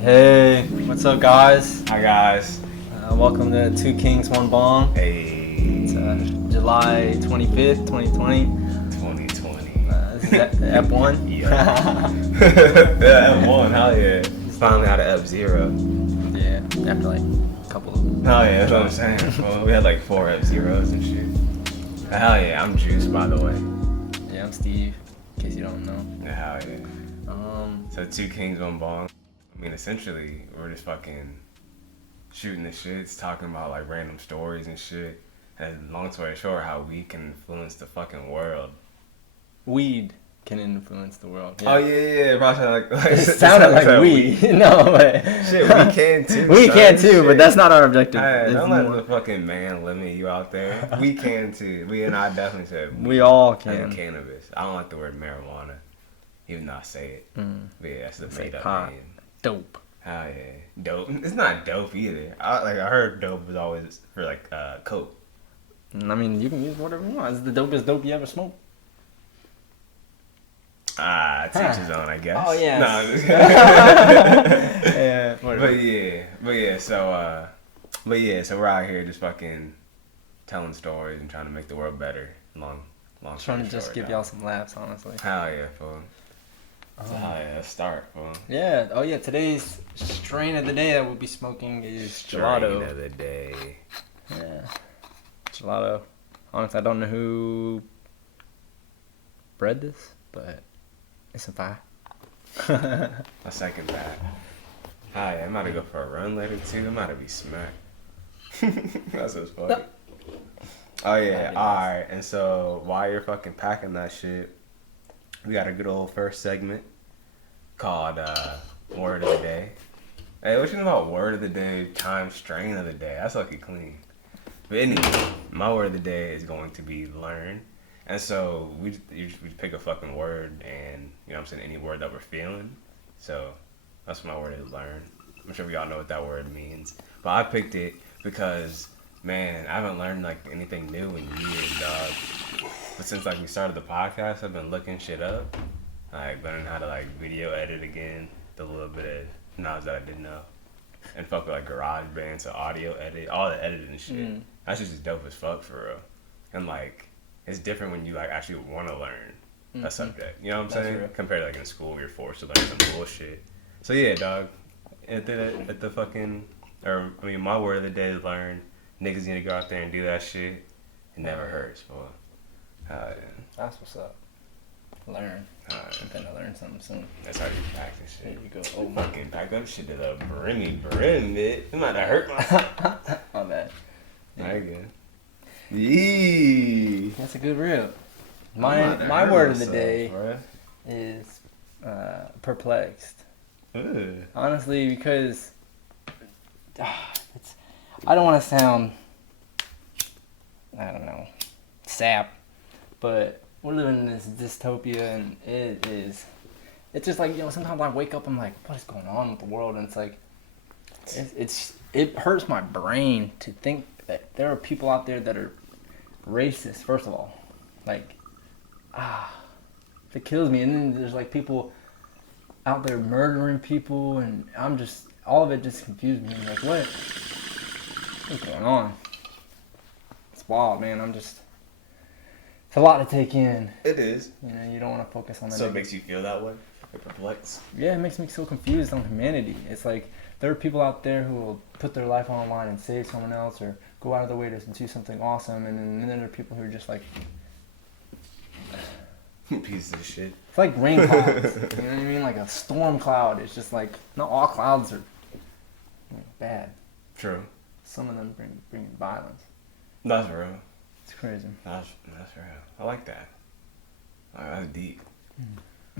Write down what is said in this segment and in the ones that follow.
Hey, what's up, guys? Hi guys. Welcome to 2Kings, 1 Bong. Hey. It's July 25th, 2020. 2020. This is F1. Yeah. Yeah, F1. Hell yeah. It's finally out of F0. Yeah, after like a couple of. Hell yeah, that's what I'm saying. Well, we had like 4 F0s and shit. Hell yeah, I'm Juice, by the way. Yeah, I'm Steve, in case you don't know. Yeah, hell yeah. So 2 Kings, 1 Bong. I mean, essentially, we're just fucking shooting the shits, talking about like random stories and shit. And long story short, how we can influence the fucking world. Weed can influence the world. Yeah. Oh yeah, probably like it sounded like weed. No, but shit, we can too. We can too, shit. But that's not our objective. Hey, don't let the fucking man limit you out there. We can too. We and I definitely said we all can. And cannabis. I don't like the word marijuana, even though I say it. But yeah, that's the made up name. Dope. Hell yeah, dope. It's not dope either. I heard dope was always for like coke. I mean, you can use whatever you want. It's the dopest dope you ever smoked. Teach his own, I guess. Oh yeah. No. Yeah. But yeah. So we're out here just fucking telling stories and trying to make the world better. Long. Trying to just give y'all some laughs, honestly. Hell yeah, fool. So let's start, fool. Yeah. Oh yeah. Today's strain of the day that we'll be smoking is gelato. Strain of the day. Yeah. Gelato. Honestly, I don't know who bred this, but it's a Fyeee. I second that. Hi, I'm about to go for a run later too. I'm about to be smacked. That's what's funny. Oh yeah, alright. And so while you're fucking packing that shit, we got a good old first segment called Word of the Day. Hey, what you know about Word of the Day times strain of the day? That's lucky clean. But anyway, my word of the day is going to be learn. And so we pick a fucking word and, you know what I'm saying, any word that we're feeling. So that's my word is learn. I'm sure we all know what that word means. But I picked it because, man, I haven't learned like anything new in years, dog. But since like we started the podcast, I've been looking shit up. Like learning how to like video edit again, the little bit of knowledge that I didn't know. And fuck with like GarageBand, so audio edit, all the editing shit. That's just dope as fuck for real. And like, it's different when you like actually want to learn a subject. You know what I'm saying? Real. Compared to like in school where you're forced to learn some bullshit. So yeah, dog. At the fucking, or I mean, my word of the day is learn. Niggas need to go out there and do that shit. It never hurts, boy. That's what's up. Learn. I'm gonna learn something soon. That's how you practice shit. There you go. Oh, fucking pack up shit to the brim, bitch. It might have hurt myself. My bad. Very good. Yee. That's a good rip. My word of the day is perplexed. Honestly, because I don't want to sound, I don't know, sap, but we're living in this dystopia, and it's just like, you know, sometimes I wake up, I'm like, what is going on with the world? And it's like, it hurts my brain to think that there are people out there that are racist, first of all. Like, it kills me. And then there's like people out there murdering people, and I'm just, all of it just confused me. I'm like, what's going on? It's wild, man. It's a lot to take in. It is. You know, you don't want to focus on that. So it makes you feel that way? You're perplexed? Yeah, it makes me so confused on humanity. It's like, there are people out there who will put their life on the line and save someone else or go out of their way to do something awesome, and then there are people who are just like... Piece of shit. It's like rain clouds. You know what I mean? Like a storm cloud. It's just like, not all clouds are bad. True. Some of them bring violence. That's real. It's crazy. That's real. I like that. That's deep.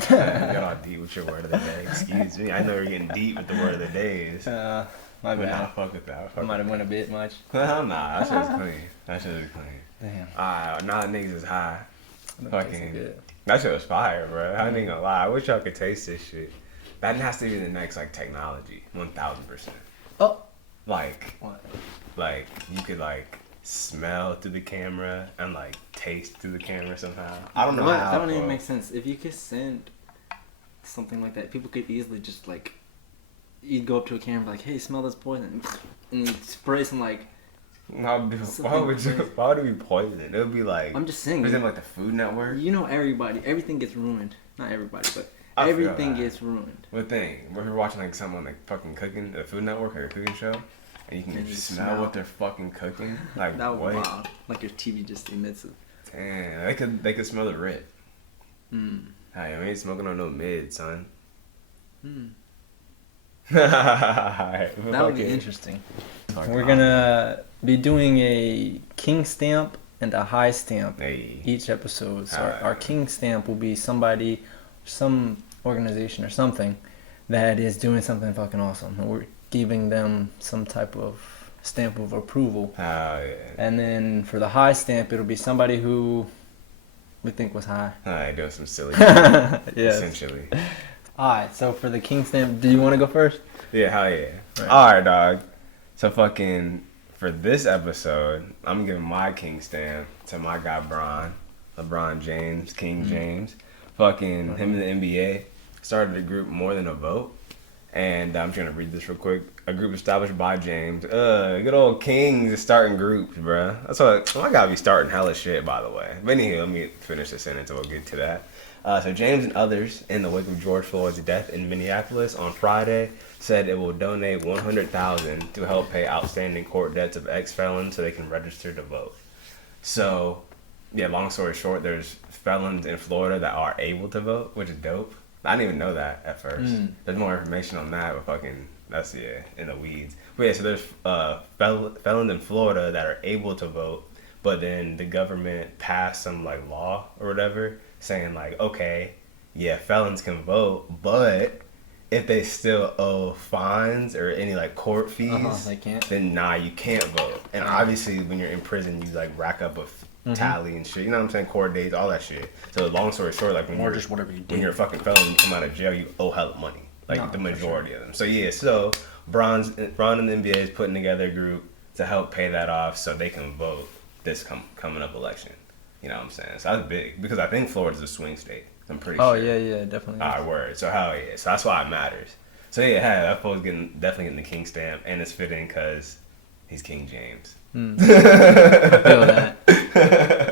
You got all deep with your word of the day. Excuse me. I know you're getting deep with the word of the day. My but bad. nah, fuck with that. I might have went a bit much. Nah, that shit is clean. That shit is clean. Damn. Alright, now the niggas is high. Fucking good. That shit was fire, bro. I ain't gonna lie. I wish y'all could taste this shit. That has to be the next like technology. 1000%. Oh. Like, What? like you could like smell through the camera and like taste through the camera somehow. I don't know how. That don't even make sense. If you could send something like that, people could easily just like you'd go up to a camera like, hey, smell this poison, and you'd spray some like. No, dude, why would it be poison? It would be like. I'm just saying. Is it like the Food Network? You know, everything gets ruined. Not everybody, but everything gets ruined. What thing? If you're watching like someone like fucking cooking, the Food Network or a cooking show, and you can just smell what they're fucking cooking. Like that what? Wow. Like your TV just emits it. Damn, they could smell the rip. Hey, I ain't smoking on no mid, son. That would be interesting. We're gonna be doing a king stamp and a high stamp each episode. So our king stamp will be somebody, some organization or something that is doing something fucking awesome. We're giving them some type of stamp of approval. And then for the high stamp, it'll be somebody who we think was high. Doing some silly shit, essentially. Alright, so for the king stamp, do you want to go first? Yeah, hell yeah. Alright, dog. So fucking, for this episode, I'm giving my king stamp to my guy LeBron James, King James. Fucking him in the NBA started a group More Than a Vote. And I'm trying to read this real quick. A group established by James. Good old Kings is starting groups, bruh. That's what I gotta be starting hella shit, by the way. But anyway, let me finish the sentence and we'll get to that. So James and others, in the wake of George Floyd's death in Minneapolis on Friday, said it will donate $100,000 to help pay outstanding court debts of ex-felons so they can register to vote. So, yeah, long story short, there's felons in Florida that are able to vote, which is dope. I didn't even know that at first. There's more information on that, but fucking, that's, in the weeds. But yeah, so there's felons in Florida that are able to vote, but then the government passed some, like, law or whatever saying, like, okay, yeah, felons can vote, but if they still owe fines or any, like, court fees, they can't. Then, nah, you can't vote. And obviously, when you're in prison, you, like, rack up a tally and shit. You know what I'm saying? Court dates, all that shit. So, long story short, like, when you're a fucking felon, you come out of jail, you owe hella money. Like, the majority of them. So, yeah, so, Bron and the NBA is putting together a group to help pay that off so they can vote this coming up election. You know what I'm saying? So that's big. Because I think Florida's a swing state. I'm pretty sure. Oh, yeah, definitely. Alright, word. So, hell yeah. So that's why it matters. So, yeah, that fool's definitely getting the king stamp. And it's fitting because he's King James. I feel that.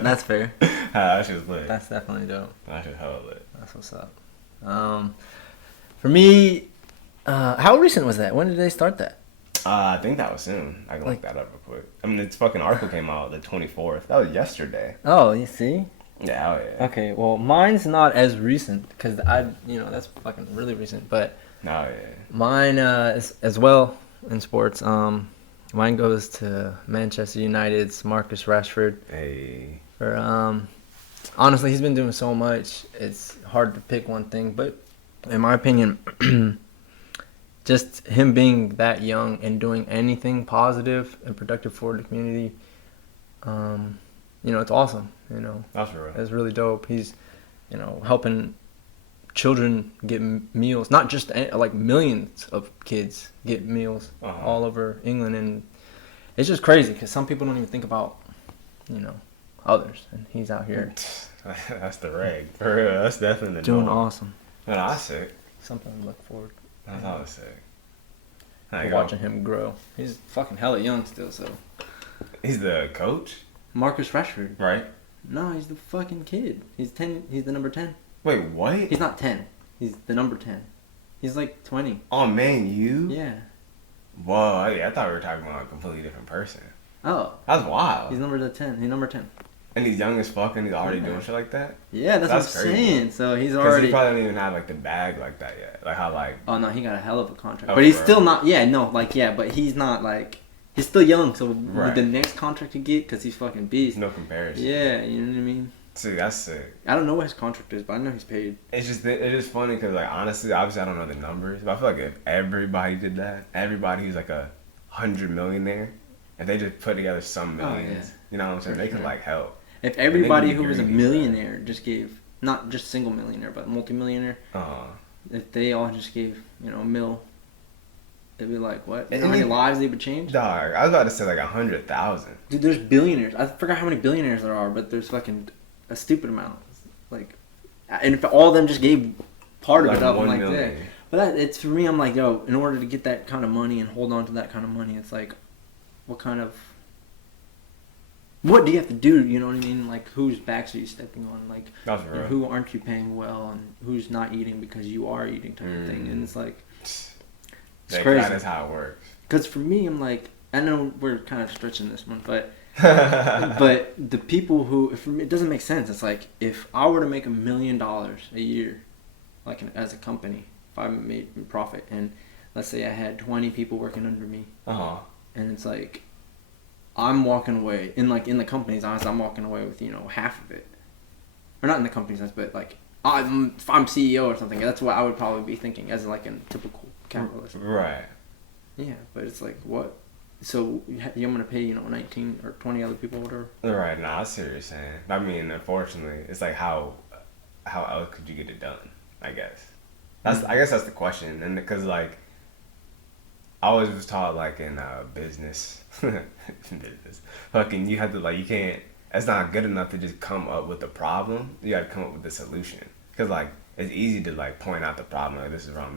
That's fair. That shit was lit. That's definitely dope. That shit hella lit. That's what's up. For me, how recent was that? When did they start that? I think that was soon. I can look that up real quick. I mean, this fucking article came out the 24th. That was yesterday. Oh, you see? Yeah, oh yeah. Okay, well, mine's not as recent because that's fucking really recent. But mine as well in sports. Mine goes to Manchester United's Marcus Rashford. Hey. Honestly, he's been doing so much. It's hard to pick one thing, but in my opinion. Just him being that young and doing anything positive and productive for the community, it's awesome. That's real. It's really dope. He's, helping children get meals, not just like millions of kids get meals all over England, and it's just crazy because some people don't even think about, others, and he's out here. That's the reg. For real, that's definitely the doing norm. awesome. No, that's sick. Something to look forward. That's all sick. Watching him grow. He's fucking hella young still, so. He's the coach? Marcus Rashford. Right? No, he's the fucking kid. He's 10. He's the number 10. Wait, what? He's not 10. He's the number 10. He's like 20. Oh, Man U? Yeah. Whoa, I thought we were talking about a completely different person. Oh. That's wild. He's number 10. He's number 10. And he's young as fuck and he's already doing shit like that? Yeah, that's what I'm saying. So he's already... Because he probably don't even have, like, the bag like that yet. Like, how, like... Oh, no, he got a hell of a contract. But he's still not... Yeah, no, like, yeah, but he's not, like... He's still young, so with the next contract he get, because he's fucking beast. No comparison. Yeah, you know what I mean? See, that's sick. I don't know what his contract is, but I know he's paid. It's just funny because, like, honestly, obviously I don't know the numbers, but I feel like if everybody did that, everybody who's like 100 millionaire, if they just put together some millions, you know what I'm saying? They could, like, help. If everybody who was a millionaire just gave, not just single millionaire, but multimillionaire, if they all just gave, a mil, it'd be like, what? You know how many lives they would change? Dog, I was about to say like 100,000. Dude, there's billionaires. I forgot how many billionaires there are, but there's fucking a stupid amount. Like, and if all of them just gave part of it up, like that. But it's for me. I'm like, yo, in order to get that kind of money and hold on to that kind of money, it's like, what do you have to do? You know what I mean? Like, whose backs are you stepping on? Like, and who aren't you paying well, and who's not eating because you are eating, type of thing. And it's like, it's crazy. That is how it works. Because for me, I'm like, I know we're kind of stretching this one, but but the people who, for me, it doesn't make sense. It's like, if I were to make $1 million a year, like as a company, if I made profit, and let's say I had 20 people working under me, and it's like, I'm walking away in the company's eyes, I'm walking away with half of it, or not in the company's eyes, but like if I'm CEO or something, that's what I would probably be thinking as like a typical capitalist. Right. Yeah, but it's like, what? So you're gonna pay 19 or 20 other people, whatever. Right. No, I see what you're saying. I mean, unfortunately, it's like how else could you get it done? I guess I guess that's the question, and because like I always was taught like in business, fucking you have to like you can't. It's not good enough to just come up with the problem. You got to come up with the solution. Because like it's easy to like point out the problem, like this is wrong,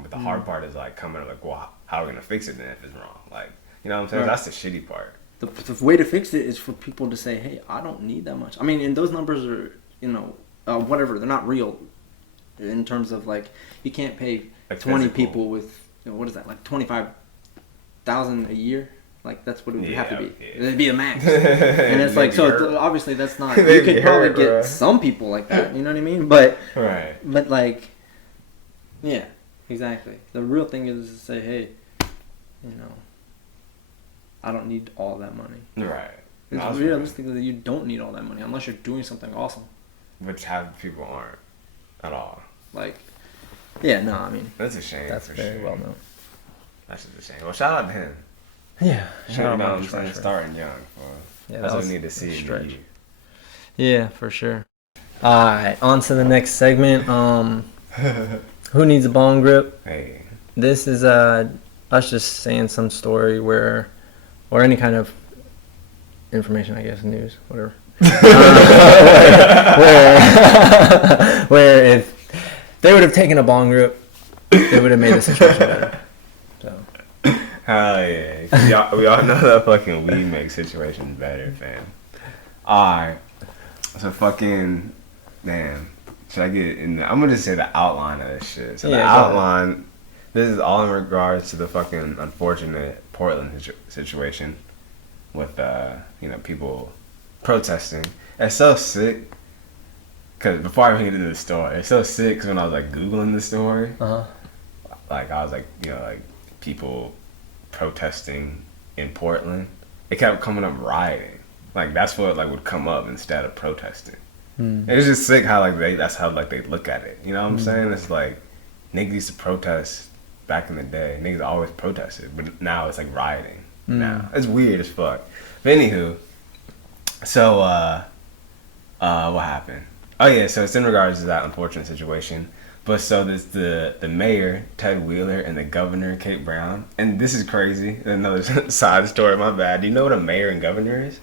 but the hard part is like coming up like, well, how are we gonna fix it then if it's wrong? Like, you know what I'm saying? Right. That's the shitty part. The way to fix it is for people to say, hey, I don't need that much. I mean, and those numbers are whatever, they're not real in terms of like you can't pay like 20 people with what is that, like 25,000 a year? Like that's what it would have to be. Yeah. It'd be a max, and it's like so. Obviously, that's not. You could probably get some people like that. You know what I mean? But right. But like, yeah, exactly. The real thing is to say, hey, I don't need all that money. Right. It's realistic that you don't need all that money unless you're doing something awesome. Which half the people aren't at all. Like, yeah, no, I mean that's a shame. That's very well known. That's just a shame. Well, shout out to him. Yeah, shout out to Rashford. Starting young. Yeah, that's what we need to see. Stretch. Yeah, for sure. All right, on to the next segment. Who needs a bong grip? Hey, this is us just saying some story or any kind of information, I guess, news, whatever. Where if they would have taken a bong grip, they would have made the situation better. So. Hell yeah. We all know that fucking weed makes situations better, fam. Alright. So fucking, damn. Should I get in there? I'm gonna just say the outline of this shit. So the outline, this is all in regards to the fucking unfortunate Portland situation with, people protesting. It's so sick. Because before I even get into the story, it's so sick because when I was like Googling the story, like I was like, people protesting in Portland, it kept coming up rioting. Like that's what like would come up instead of protesting. And it's just sick how that's how they look at it. You know what I'm saying? It's like niggas used to protest back in the day. Niggas always protested, but now it's like rioting. Now it's weird as fuck. But anywho, so what happened? Oh yeah, so it's in regards to that unfortunate situation. But so there's the mayor, Ted Wheeler, and the governor, Kate Brown. And this is crazy. Another side story, my bad. Do you know what a mayor and governor is?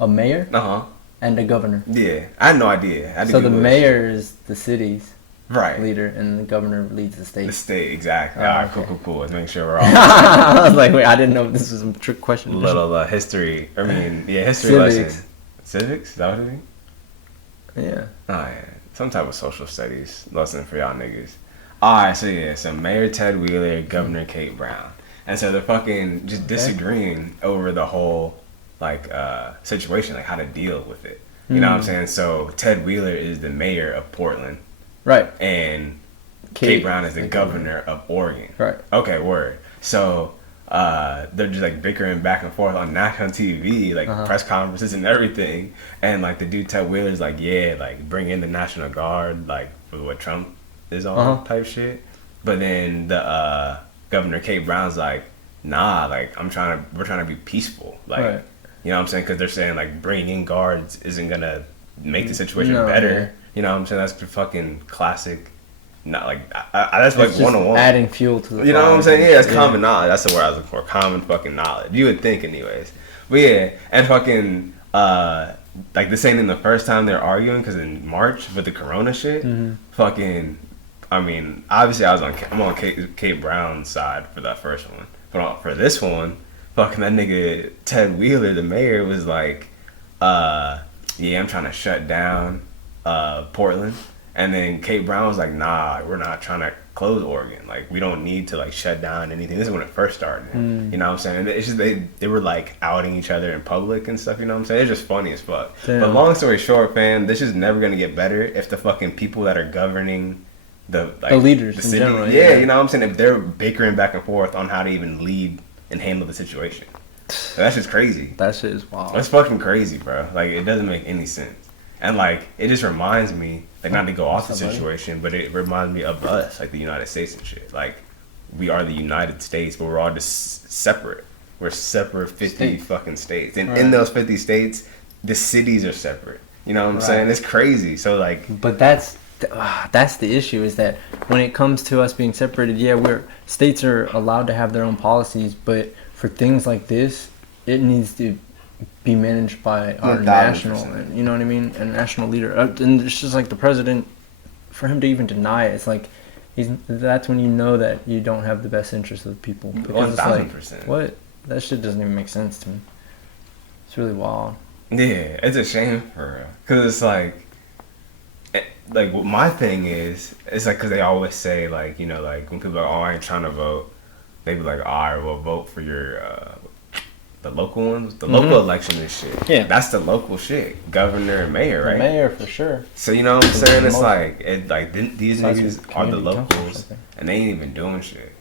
A mayor? Uh-huh. And a governor. Yeah. I had no idea. So the mayor is the city's right leader, and the governor leads the state. The state, exactly. All right, cool. Let's make sure we're all... I was like, wait, I didn't know if this was a trick question. Little history. I mean, yeah, history lesson. Civics? Is that what you mean? Yeah. Oh, yeah. Some type of social studies lesson for y'all niggas. Alright, so Mayor Ted Wheeler, Governor Kate Brown. And so they're fucking just disagreeing over the whole, situation, like how to deal with it. You know what I'm saying? So Ted Wheeler is the mayor of Portland. Right. And Kate Brown is the governor of Oregon. Right. Okay, word. So they're just bickering back and forth on national TV, press conferences and everything. And the dude Ted Wheeler's bring in the National Guard, for what Trump is on type shit. But then the Governor Kate Brown's nah, we're trying to be peaceful. Right. You know what I'm saying? Because they're saying bringing in guards isn't gonna make the situation better. Yeah. You know what I'm saying? That's the fucking classic. Not that's it's 101. Adding fuel to the you know what I'm saying? Yeah, that's common knowledge. That's the word I was looking for. Common fucking knowledge. You would think, anyways. But yeah, and fucking this ain't in the first time they're arguing because in March with the Corona shit, fucking I mean, obviously I'm on Kate Brown's side for that first one, but for this one, fucking that nigga Ted Wheeler, the mayor, was like, yeah, I'm trying to shut down Portland, and then Kate Brown was like, nah, we're not trying to close Oregon. Like, we don't need to like shut down anything. This is when it first started. You know what I'm saying? And it's just they were like outing each other in public and stuff. You know what I'm saying? It's just funny as fuck. Damn. But long story short, fam, this is never gonna get better if the fucking people that are governing the leaders the in city, general, yeah, you know what I'm saying? If they're bickering back and forth on how to even lead and handle the situation, that's just crazy. That shit is wild. That's fucking crazy, bro. Like, it doesn't make any sense. And like, it just reminds me, like, not to go off the situation, but it reminds me of us, like the United States and shit. Like, we are the United States, but we're all just separate. We're separate 50 fucking states. And in those 50 states, the cities are separate. You know what I'm saying? It's crazy. So like, but that's the issue, is that when it comes to us being separated, yeah, states are allowed to have their own policies, but for things like this, it needs to be managed by our 1,000%. national, you know what I mean, a national leader. And it's just like the president, for him to even deny it, it's like that's when you know that you don't have the best interest of the people. Because 1,000%. it's like, what? That shit doesn't even make sense to me. It's really wild. Yeah, it's a shame for real. Because it's like what my thing is, it's like, because they always say, like, you know, like, when people are like, oh, I ain't trying to vote, they be like, all right, well, vote for your, the local ones, the local election and shit. Yeah. That's the local shit. Governor and mayor, right? The mayor, for sure. So, you know what I'm saying? It's like, these niggas are the locals, and they ain't even doing shit.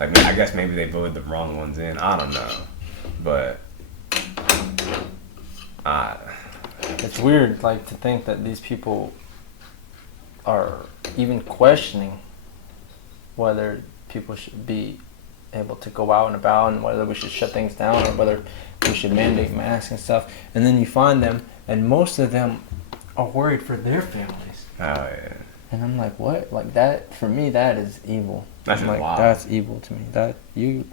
Like, I guess maybe they voted the wrong ones in. I don't know. But, it's weird, like, to think that these people are even questioning whether people should be able to go out and about, and whether we should shut things down, or whether we should mandate masks and stuff. And then you find them, and most of them are worried for their families. Oh, yeah. And I'm like, what? Like, that, for me, that is evil. That's like, wild. That's evil to me. That if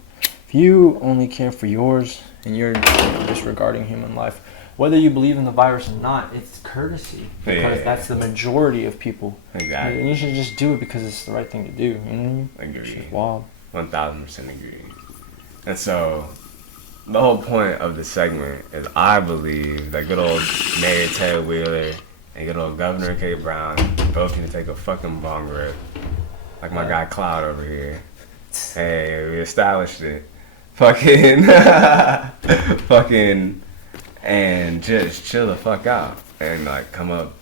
you only care for yours and you're disregarding human life, whether you believe in the virus or not, it's courtesy, because that's the majority of people. Exactly. And you should just do it because it's the right thing to do. You know what I mean? Agree. It's just wild. 1,000% agree. And so, the whole point of the segment is, I believe that good old Mayor Ted Wheeler and good old Governor Kate Brown both need to take a fucking bong rip, like my guy Cloud over here. Hey, we established it. Fucking, and just chill the fuck out and like come up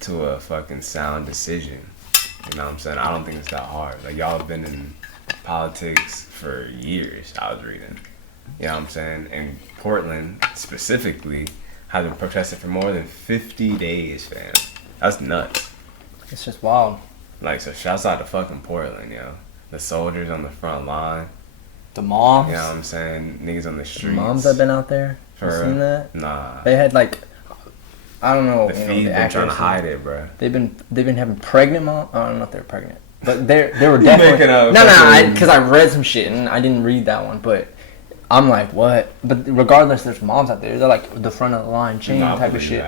to a fucking sound decision. You know what I'm saying? I don't think it's that hard. Like, y'all have been in politics for years, I was reading. You know what I'm saying? And Portland specifically has been protesting for more than 50 days, fam. That's nuts. It's just wild. Like, so shouts out to fucking Portland, yo. The soldiers on the front line. The moms. You know what I'm saying? Niggas on the streets. The moms that been out there. You seen that? Nah. They had like, I don't know. The feed been trying to hide it, bro. They've been having pregnant moms. I don't know if they're pregnant, but they were definitely. Because I read some shit and I didn't read that one, but I'm like, what? But regardless, there's moms out there. They're like the front of the line chain type of shit.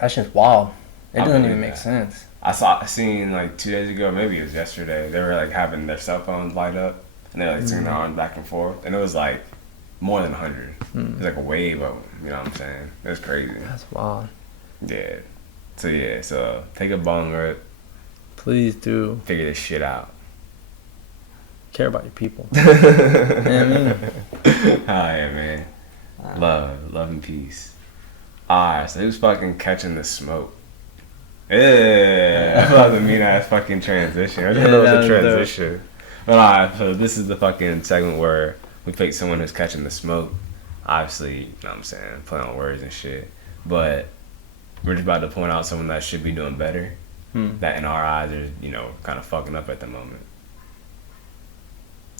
That's just wild. It doesn't even make sense. I seen like 2 days ago, maybe it was yesterday. They were like having their cell phones light up and they're like swinging their arms back and forth, and it was like more than 100. It was like a wave of them. You know what I'm saying? It was crazy. That's wild. Yeah. So take a bong rip. Please do. Figure this shit out. Care about your people. You know what I mean? Hi, man. Love and peace. Alright, so who's fucking catching the smoke? Yeah, that was a mean ass fucking transition. I didn't know it was a transition. But alright, so this is the fucking segment where we pick someone who's catching the smoke. Obviously, you know what I'm saying, play on words and shit. But we're just about to point out someone that should be doing better. That in our eyes are, you know, kind of fucking up at the moment.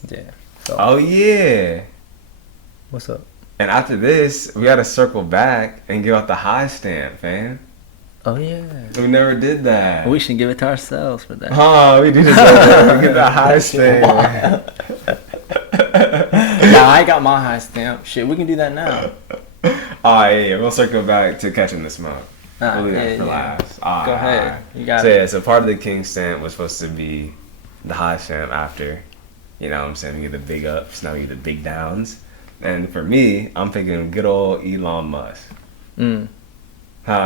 Yeah. So. Oh yeah. What's up? And after this, we gotta circle back and give out the high stamp, fam. Oh yeah. We never did that. We should give it to ourselves for that. Oh, we do this. We get the high stamp. Nah, I got my high stamp. Shit, we can do that now. Oh yeah, we'll circle back to catching the smoke. We'll leave that for last. Go ahead. You got so, it. Yeah, so part of the King stamp was supposed to be the high stamp after. You know what I'm saying? We get the big ups, now we get the big downs. And for me, I'm thinking good old Elon Musk. Hell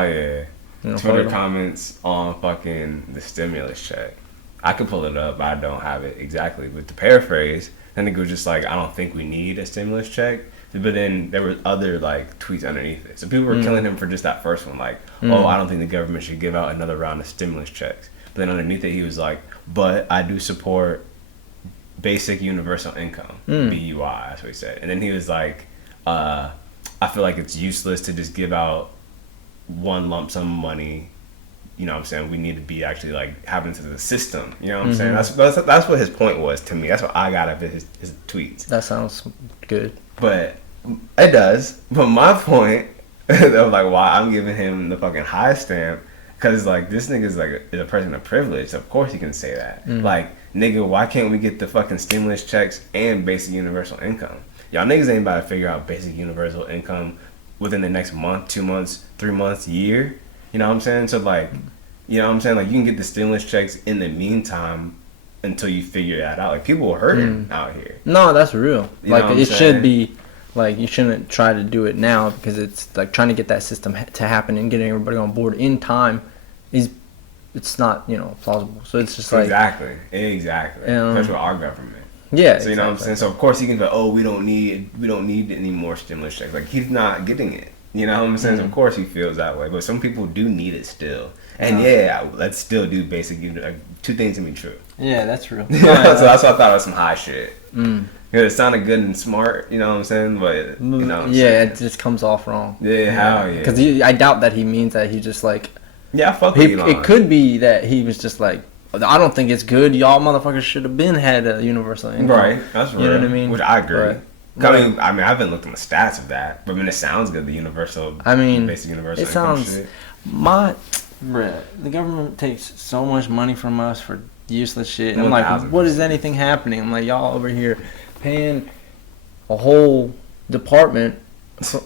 yeah. Twitter comments on fucking the stimulus check. I could pull it up, but I don't have it exactly. But to paraphrase, I think it was just like, I don't think we need a stimulus check. But then there were other like tweets underneath it. So people were killing him for just that first one. Like, oh, I don't think the government should give out another round of stimulus checks. But then underneath it, he was like, but I do support basic universal income, BUI, that's what he said. And then he was like, I feel like it's useless to just give out one lump sum of money. You know what I'm saying? We need to be actually like having to the system. You know what I'm saying? That's what his point was to me. That's what I got out of his tweets. That sounds good. But it does. But my point of like why I'm giving him the fucking high stamp, because like this nigga's like a person of privilege. Of course he can say that. Like, nigga, why can't we get the fucking stimulus checks and basic universal income? Y'all niggas ain't about to figure out basic universal income within the next month, 2 months, 3 months, year. You know what I'm saying? So like, you know what I'm saying? Like, you can get the stimulus checks in the meantime until you figure that out. Like, people are hurting out here. No, that's real. You know like, it should be, like, you shouldn't try to do it now, because it's like trying to get that system to happen and getting everybody on board in time it's not, you know, plausible. So it's just like exactly. That's what our government. Yeah. So you know what I'm saying? So of course he can go, oh, we don't need any more stimulus checks. Like, he's not getting it. You know what I'm saying? So of course he feels that way. But some people do need it still. And let's still do basic. Two things can be true. Yeah, that's real. So that's why I thought it was some high shit. It sounded good and smart, you know what I'm saying? But you know what I'm saying? It just comes off wrong. Yeah, hell yeah. Because I doubt that he means that. He just like, yeah, fuck Elon. It could be that he was just like, I don't think it's good. Y'all motherfuckers should have been had a universal income. Right, that's real. You know what I mean? Which I agree. I mean, I haven't looked at the stats of that, but I mean, it sounds good. The universal, basic universal income shit. The government takes so much money from us for useless shit. And I'm like, what is anything happening? I'm like, y'all over here paying a whole department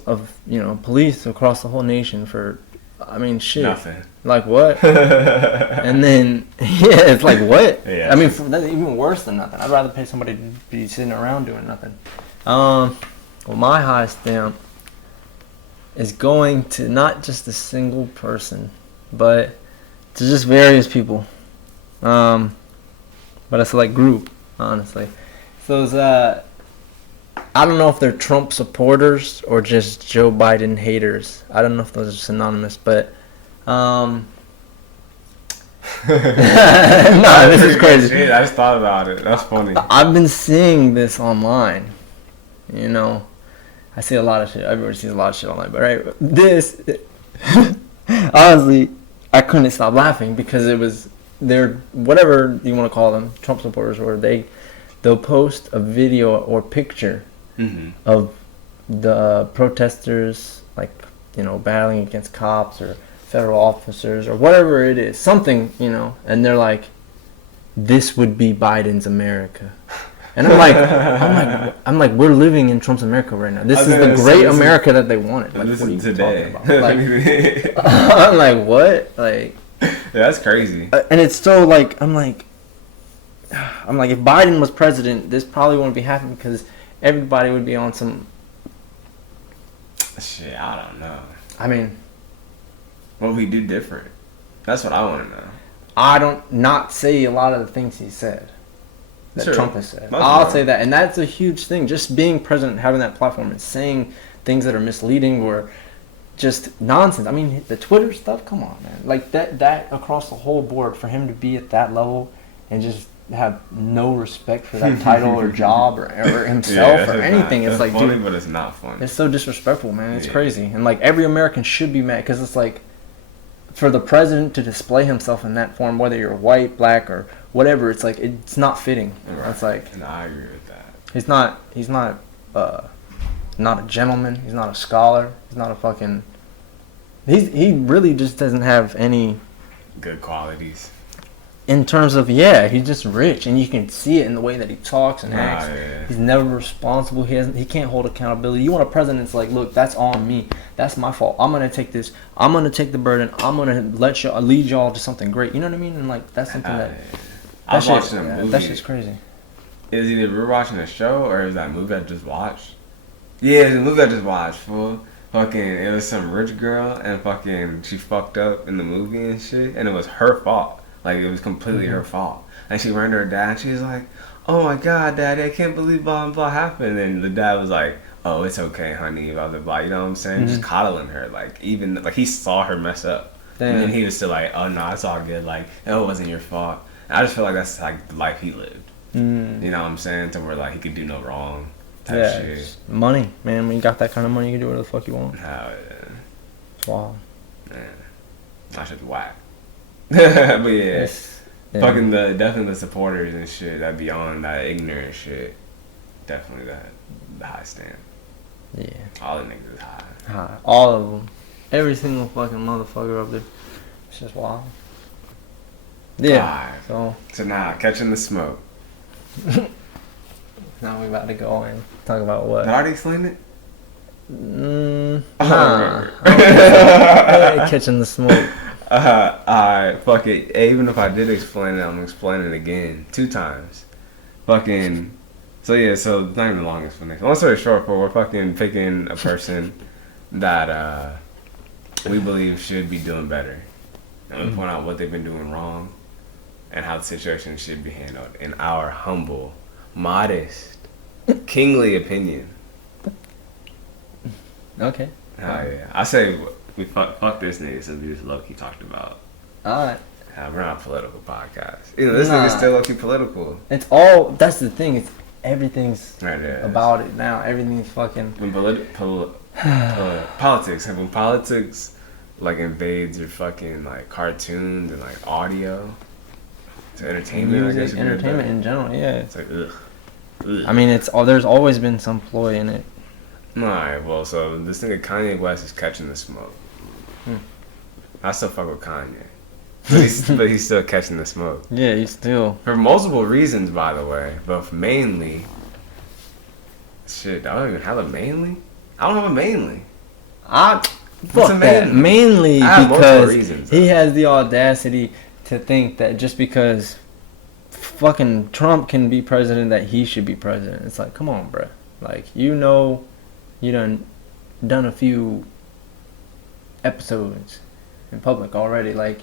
of, you know, police across the whole nation for, I mean, shit. Nothing. Like, what? And then, it's like, what? Yeah. I mean, that's even worse than nothing. I'd rather pay somebody to be sitting around doing nothing. Well, my high stamp is going to not just a single person, but to just various people. But it's like group, honestly. So it's, I don't know if they're Trump supporters or just Joe Biden haters. I don't know if those are synonymous, but nah, this is crazy. Shit, I just thought about it. That's funny. I've been seeing this online. You know, I see a lot of shit. Everybody sees a lot of shit online, but right, this honestly, I couldn't stop laughing because it was they're whatever you want to call them, Trump supporters, or they'll post a video or picture of the protesters, like, you know, battling against cops or federal officers or whatever it is, something, you know, and they're like, this would be Biden's America. And I'm like, we're living in Trump's America right now. This is the great America that they wanted. Like, this what are you today. talking about? Like, I'm like, what? Like, yeah, that's crazy. And it's so like, I'm like, if Biden was president, this probably wouldn't be happening because everybody would be on some. Shit, I don't know. I mean, what would we do different? That's what I want to know. I don't not say a lot of the things he said. That True. Trump has said. Most I'll say that. And that's a huge thing. Just being president, having that platform and saying things that are misleading or just nonsense. I mean, the Twitter stuff, come on, man. Like, that across the whole board, for him to be at that level and just have no respect for that title or job or himself or anything. It's like, funny, dude, but it's not funny. It's so disrespectful, man. It's crazy. And, like, every American should be mad because it's like, for the president to display himself in that form, whether you're white, black, or whatever, it's like, it's not fitting. Right. It's like, and I agree with that. He's not a gentleman. He's not a scholar. He's not a fucking. He really just doesn't have any good qualities. in terms of, yeah, he's just rich, and you can see it in the way that he talks and acts. Yeah. He's never responsible. He can't hold accountability. You want a president that's like, look, that's on me. That's my fault. I'm gonna take this. I'm gonna take the burden. I'm gonna lead y'all to something great. You know what I mean? And like that's something that. I was watching a movie. That's just crazy. Is either we're watching a show or is that movie I just watched? Yeah, it's a movie I just watched. Fool. Fucking, it was some rich girl and fucking she fucked up in the movie and shit, and it was her fault. Like, it was completely her fault. And she ran to her dad and she was like, oh my god, daddy, I can't believe blah blah happened. And the dad was like, oh, it's okay, honey, blah blah blah. You know what I'm saying? Just coddling her. Like, even, like, he saw her mess up. Damn. And then he was still like, oh no, it's all good. Like, it wasn't your fault. And I just feel like that's like the life he lived. You know what I'm saying? To where, like, he could do no wrong. Type shit. Money, man. When you got that kind of money, you can do whatever the fuck you want. Hell yeah. Wow. Man. That shit's whack. But yeah. Fucking definitely the supporters and shit, that beyond that ignorant shit. Definitely the high stand. Yeah. All the niggas is high. All of them. Every single fucking motherfucker up there. It's just wild. Yeah. Right. So now, catching the smoke. Now we about to go and talk about what? Did I already explain it? Nah. Catching the smoke. Alright, fuck it. Even if I did explain it, I'm gonna explain it again 2 times. Fucking. So yeah, so not even the long explanation. Long story short, we're fucking picking a person that we believe should be doing better, and we point out what they've been doing wrong, and how the situation should be handled in our humble, modest, kingly opinion. Okay. Yeah. I say we fuck this nigga since we just low-key talked about. Alright. We're not a political podcast. You know, this nigga's still low-key political. It's all, that's the thing, it's everything's right there. About it now. Everything's fucking... When politics like invades your fucking like cartoons and like audio to entertainment, music, I guess entertainment in general, yeah. It's like ugh. I mean, there's always been some ploy in it. Alright, well, so this nigga Kanye West is catching the smoke. I still fuck with Kanye. But he's still catching the smoke. Yeah, he's still. For multiple reasons, by the way. But mainly... Shit, I don't even have a mainly? I don't have a mainly. Fuck that. Mainly because reasons, he has the audacity to think that just because fucking Trump can be president, that he should be president. It's like, come on, bruh. Like, you know, you done a few episodes in public already. Like,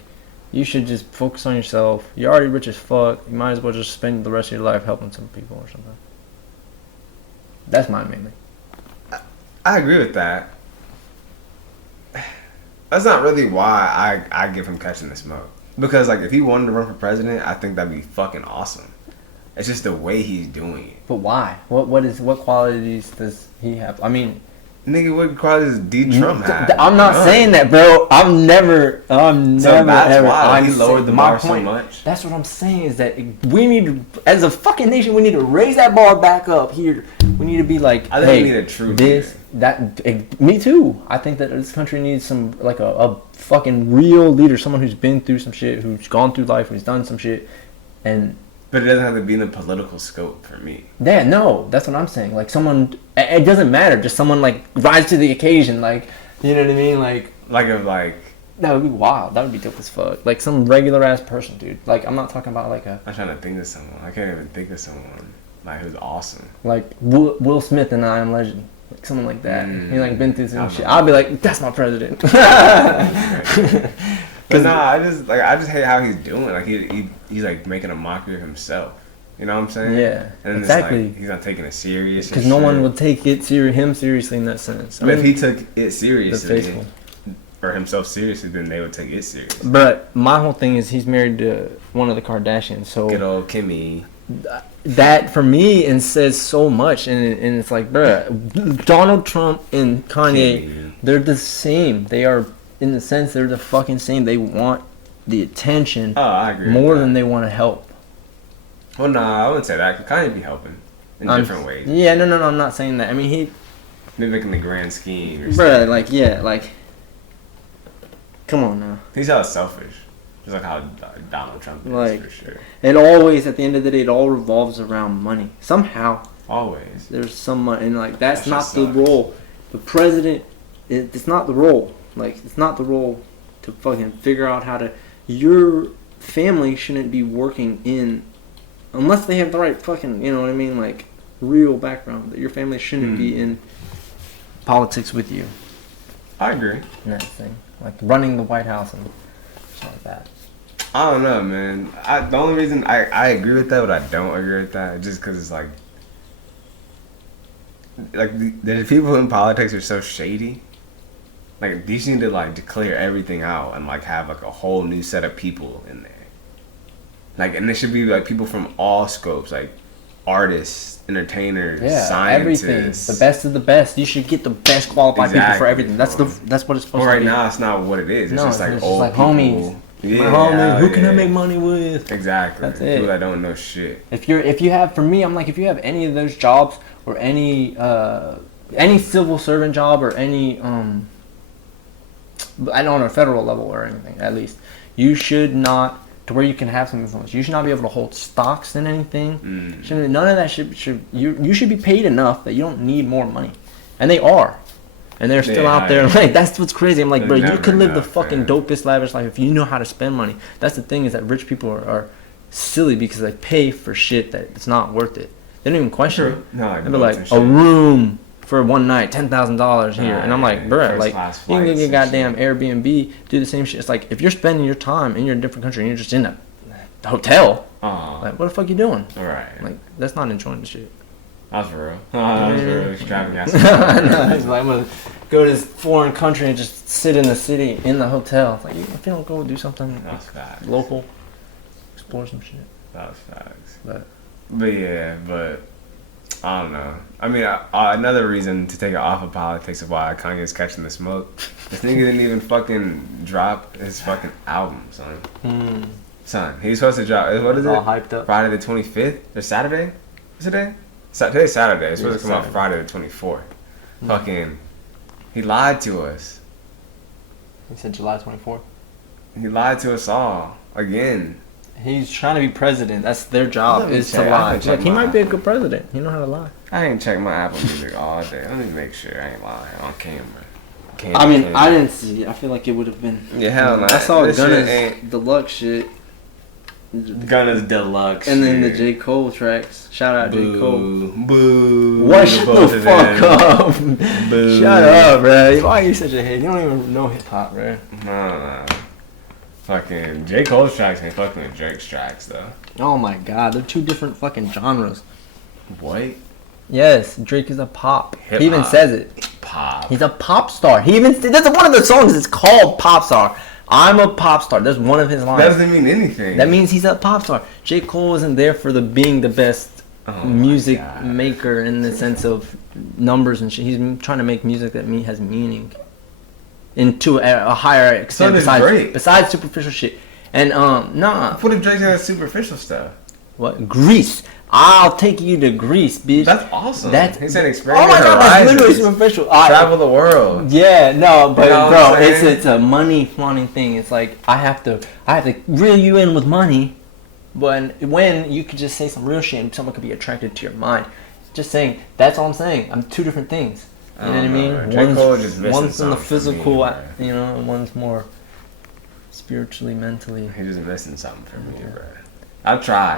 you should just focus on yourself. You're already rich as fuck. You might as well just spend the rest of your life helping some people or something. That's my mainly. I agree with that. That's not really why I give him catching the smoke. Because, like, if he wanted to run for president, I think that'd be fucking awesome. It's just the way he's doing it. But why? What qualities does he have? I mean, nigga, what qualities does Trump have? I'm not saying that, bro. I'm never. So that's why he lowered the bar so much. That's what I'm saying, is that we need to, as a fucking nation, we need to raise that bar back up here. We need to be like, I think we need a true leader. Me too. I think that this country needs some, like a fucking real leader, someone who's been through some shit, who's gone through life, who's done some shit, and. But it doesn't have to be in the political scope for me. Yeah, no, that's what I'm saying. Like, someone, it doesn't matter. Just someone, like, rise to the occasion. Like, you know what I mean? Like, that would be wild. That would be dope as fuck. Like, some regular ass person, dude. Like, I'm not talking about like a. I'm trying to think of someone. I can't even think of someone like who's awesome. Like Will Smith in I Am Legend. Like, someone like that. He like been through some shit. I'll be like, that's my president. But nah, I just hate how he's doing. Like he's like making a mockery of himself. You know what I'm saying? Yeah, and exactly. It's like, he's not taking it serious. Because no one would take him seriously in that sense. But if he took it seriously, or himself seriously, then they would take it serious. But my whole thing is he's married to one of the Kardashians. So good old Kimmy. That for me and says so much, and it's like, bruh, Donald Trump and Kanye, they're the same. They are. In the sense, they're the fucking same. They want the attention I agree more than they want to help. Well, nah, I wouldn't say that. Kanye be helping in different ways. Yeah, no, I'm not saying that. I mean, maybe making the grand scheme or something. Bruh, like, yeah, like, come on now. He's hella selfish. Just like how Donald Trump is, Like, for sure. it always, at the end of the day, it all revolves around money. Somehow. Always. There's some money. And, like, that's That not shit the sucks. role. The president, it's not the role. Like, it's not the role to fucking figure out how to... Your family shouldn't be working in... Unless they have the right fucking, you know what I mean? Like, real background. That your family shouldn't be in politics with you. I agree. And that thing. Like, running the White House and shit like that. I don't know, man. The only reason I agree with that, but I don't agree with that, just because it's like the people in politics are so shady. Like, these need to like declare everything out and like have like a whole new set of people in there. Like, and it should be like people from all scopes, like artists, entertainers, scientists, everything. The best of the best. You should get the best qualified people for everything. That's what it's supposed to be. Well, right now it's not what it is. It's just like old like people. Homies. Yeah, My homie, who can I yeah. make money with? Exactly. That's it. People that don't know shit. If you have, for me, I'm like, if you have any of those jobs or any civil servant job or any I don't know, federal level or anything, at least, you should not, to where you can have some influence. You should not be able to hold stocks in anything. None of that you should be paid enough that you don't need more money, and they are. And they're still out there. Like, that's what's crazy. I'm like, bro, you could live the fucking dopest, lavish life if you know how to spend money. That's the thing, is that rich people are silly because they pay for shit that it's not worth it. They don't even question it. No, They'd be like, a room for one night, $10,000 here. And I'm like, bro, like, you can get goddamn Airbnb, do the same shit. It's like, if you're spending your time and you're in a different country and you're just in a hotel, like, what the fuck you doing? Right. Like, that's not enjoying the shit. That's for real. That's real extravagant. No, it's like, I'm gonna go to this foreign country and just sit in the city in the hotel. It's like, if you don't go do something That's facts. local, explore some shit. That's facts. But I don't know. I mean, another reason to take it off of politics of why Kanye's catching the smoke. This nigga didn't even fucking drop his fucking album, son. Son, he's supposed to drop. What is it? All hyped up. Friday the 25th or Saturday? What's today? Today's Saturday. It's supposed to come out Friday the 24th. Fucking, he lied to us. He said July 24th. He lied to us all again. He's trying to be president. That's their job, Let me is check. to I lie. can check Like, he my- might be a good president. He know how to lie. I ain't checked my Apple Music all day. Let me make sure I ain't lying on camera. I mean, I didn't see it. I feel like it would have been. Yeah, hell no. I saw This shit Gunna's ain't- deluxe shit. Gunna's deluxe. And then the shit. J. Cole tracks. Shout out J. Cole. Boo. What? Shut the Both of fuck them. up. Boo. Shut up, bro. Why are you such a hater? You don't even know hip hop, bro. Nah. Fucking J. Cole's tracks ain't fucking with Drake's tracks, though. Oh my god, they're two different fucking genres. What? Yes, Drake is a pop. Hip He even hop. says it. Pop. He's a pop star. He even that's one of the songs. It's called Pop Star. I'm a pop star. That's one of his lines. That doesn't mean anything. That means he's a pop star. J. Cole isn't there for being the best music maker in the sense of numbers and shit. He's trying to make music that has meaning. Into a higher extent besides superficial shit. And nah. What if Drake has superficial stuff? What? Greece. I'll take you to Greece, bitch. That's awesome. He's an experience. Oh my god, that's literally superficial. Travel the world. Yeah, no, but You know bro, what I'm saying? it's a money flaunting thing. It's like I have to reel you in with money, but when you could just say some real shit and someone could be attracted to your mind. Just saying. That's all I'm saying. I'm two different things. You know what I mean? J. Cole just missing One's in the something for me, physical, bro. you know, and one's more spiritually, mentally. He's just missing something for me, bro. I tried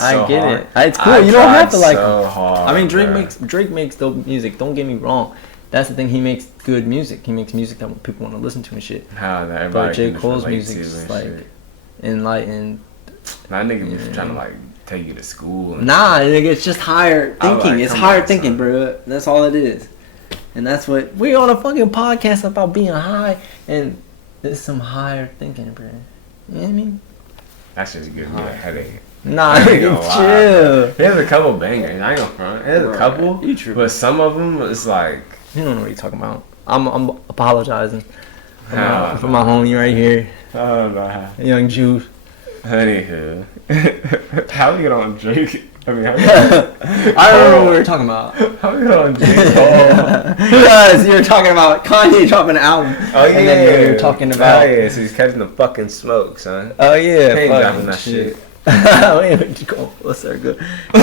so I get hard. it. It's cool. You don't have to like. So hard, I mean, Drake bro. makes dope music. Don't get me wrong. That's the thing. He makes good music. He makes music that people want to listen to and shit. How that But everybody J. can Cole's relate music to is and like shit. enlightened. That nigga was trying to like take you to school. And Nah, nigga, it's just higher thinking. like, It's come higher on, thinking, son. bro. That's all it is. And that's what we're on a fucking podcast about being high, and there's some higher thinking, bro. You know what I mean? That's just giving me a headache. Nah, I ain't gonna lie, chill. bro. There's a couple bangers. I ain't gonna front. There's a Right. couple, You true. but some of them it's like. You don't know what you're talking about. I'm apologizing for Nah. my homie right here, Oh nah. young Jew. Anywho, how we get on Drake? I mean, how I don't remember what we were talking about. How you on J. Cole? Because you were talking about Kanye dropping an album. Oh yeah. And then you were talking about. Oh yeah, so he's catching the fucking smoke, son. Oh yeah. He ain't fucking dropping that shit. Wait, J. Cole, what's so good? Because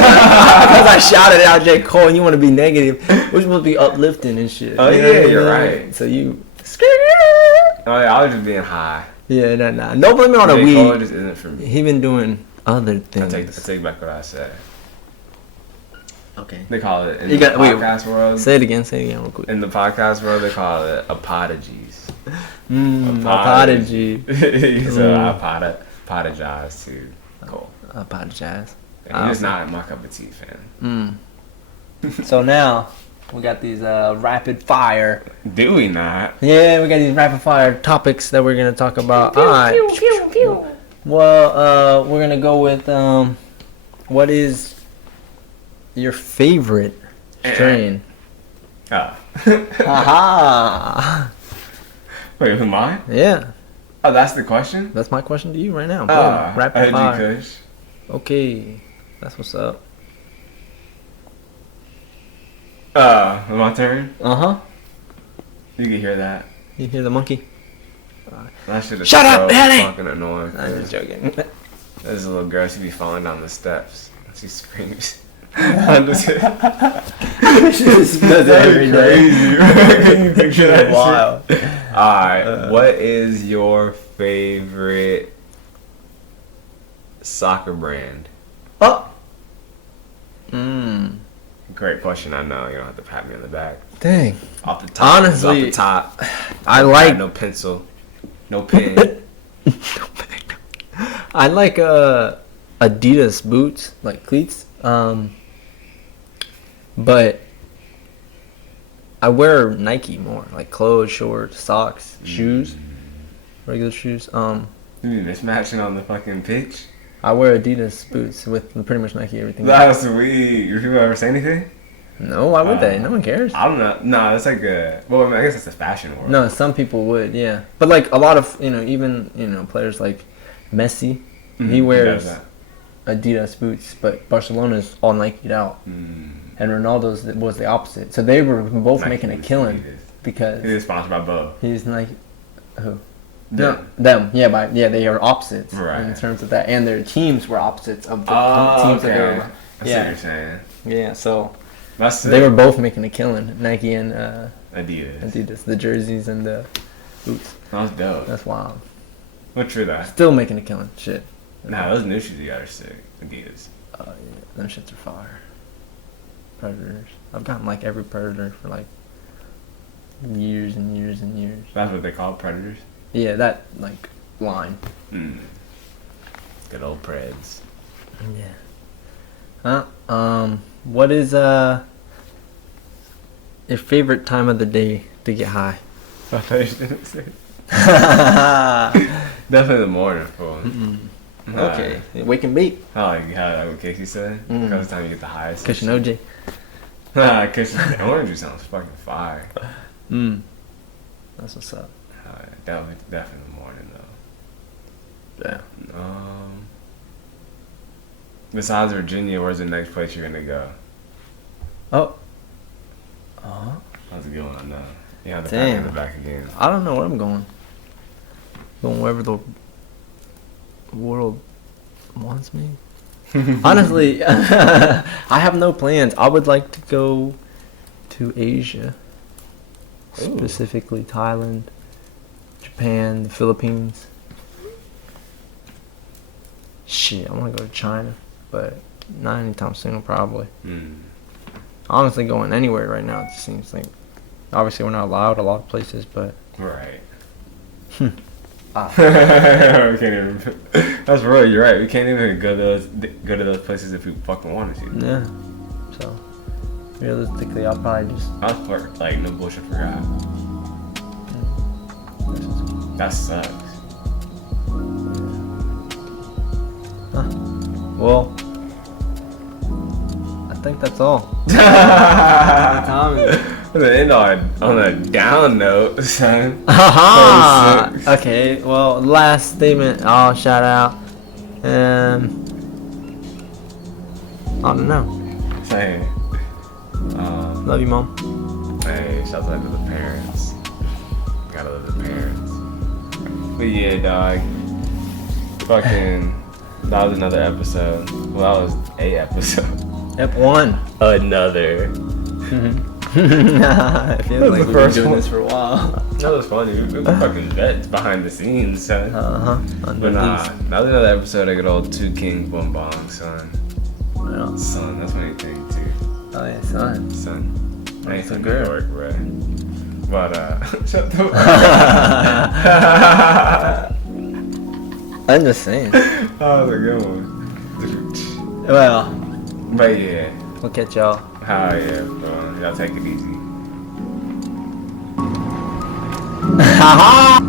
I shouted out J. Cole and you want to be negative. We're supposed to be uplifting and shit. Oh You know yeah, what I you're mean? right. So you. Oh yeah, I was just being high. Yeah, nah. No blame it on the J. Cole weed. just isn't for me. He been doing other I things. take back what I said. Okay. They call it in You the got- wait. podcast world. Say it again real quick. In the podcast world, they call it apologies. Apology. So I apologize to Cole. Apologize. And he's not my cup of tea fan. So now we got these rapid fire. Do we not? Yeah, we got these rapid fire topics that we're gonna talk about. All right. Well, we're gonna go with what is your favorite strain? Oh. Haha. Wait, who mine? Yeah, Oh, that's the question? that's my question to you right now. Oh, Rapid I heard fire. you, Kush. Okay, that's what's up. My turn? Uh-huh. You can hear that. You hear the monkey? That shit is Shut up, so Ellie! fucking annoying. I'm just joking. There's a little girl, she be falling down the steps. She screams. I'm just She just does it every day. Can you picture that shit? Wow. Alright, what is your favorite soccer brand? Oh. Great question, I know. You don't have to pat me on the back. Dang. Off the top. Honestly, off the top. I like. No pencil. No pen. I like Adidas boots, like cleats. But I wear Nike more, like clothes, shorts, socks, shoes, regular shoes. You mean mismatching on the fucking pitch? I wear Adidas boots with pretty much Nike everything. That's sweet. Your people ever say anything? No, why would they? No one cares. I don't know. No, that's like a. Well, I mean, I guess it's the fashion world. No, some people would, yeah. But like a lot of even players like Messi, he wears does that. Adidas boots, but Barcelona's all Nike'd out, Mm. and Ronaldo's was the opposite. So they were both Nike making a is- killing It is. because It is sponsored by both. he's Nike. Who? Them. Them. Yeah, they are opposites Right. in terms of that, and their teams were opposites of the Oh, teams that they okay. were. I see what Yeah, you're saying. yeah. So That's they were both making a killing, Nike and Adidas. Adidas, the jerseys and the boots. That's dope. That's wild. What's true that? Still making a killing. Shit. Nah, those new shoes you got are sick. Adidas. Oh yeah, them shits are fire. Predators. I've gotten like every Predator for like years and years and years. That's what they call predators. Yeah, that like line. Good old Preds. Yeah. What is your favorite time of the day to get high? I thought you didn't say. Definitely the morning, fool. Okay, wake and bake. I like how what Casey said. Because the time you get the highest. Cushion OJ. Because the orange juice sounds fucking fire. That's what's up. Definitely the morning though. Yeah. Besides Virginia, where's the next place you're gonna go? Oh. That's a good one, I know. You have to pat me in the Damn. back again. I don't know where I'm going. Going wherever the world wants me. Honestly, I have no plans. I would like to go to Asia. Ooh. Specifically Thailand, Japan, the Philippines. Shit, I want to go to China, but not anytime soon, probably. Honestly, going anywhere right now, it seems like. Obviously, we're not allowed a lot of places, but. Right. We can't even. That's real. You're right. We can't even go to those places if we fucking wanted to. Yeah. So, realistically, I'll probably just. I was like no bullshit for God. That sucks. Well, I think that's all. The end on a down note, son. Haha! Okay, well, last statement I'll shout out. I don't know. Hey. Love you, Mom. Hey, shout out to the parents. Gotta love the parents. But yeah, dog. Fucking. That was another episode. Well, that was a episode. Ep 1. Another. It feels like the we've been first doing one. this for a while. That was funny. We were fucking vets behind the scenes, son. But nah, that was another episode of good old 2Kings, Bong, son. Yeah. Son, that's what you think, too. Oh yeah, son. Son. I ain't That's a from New girl. York, bro. But, shut the I'm just saying. That was a good one. Well, But yeah. we'll catch y'all. Hell yeah, bro. Y'all take it easy. Haha!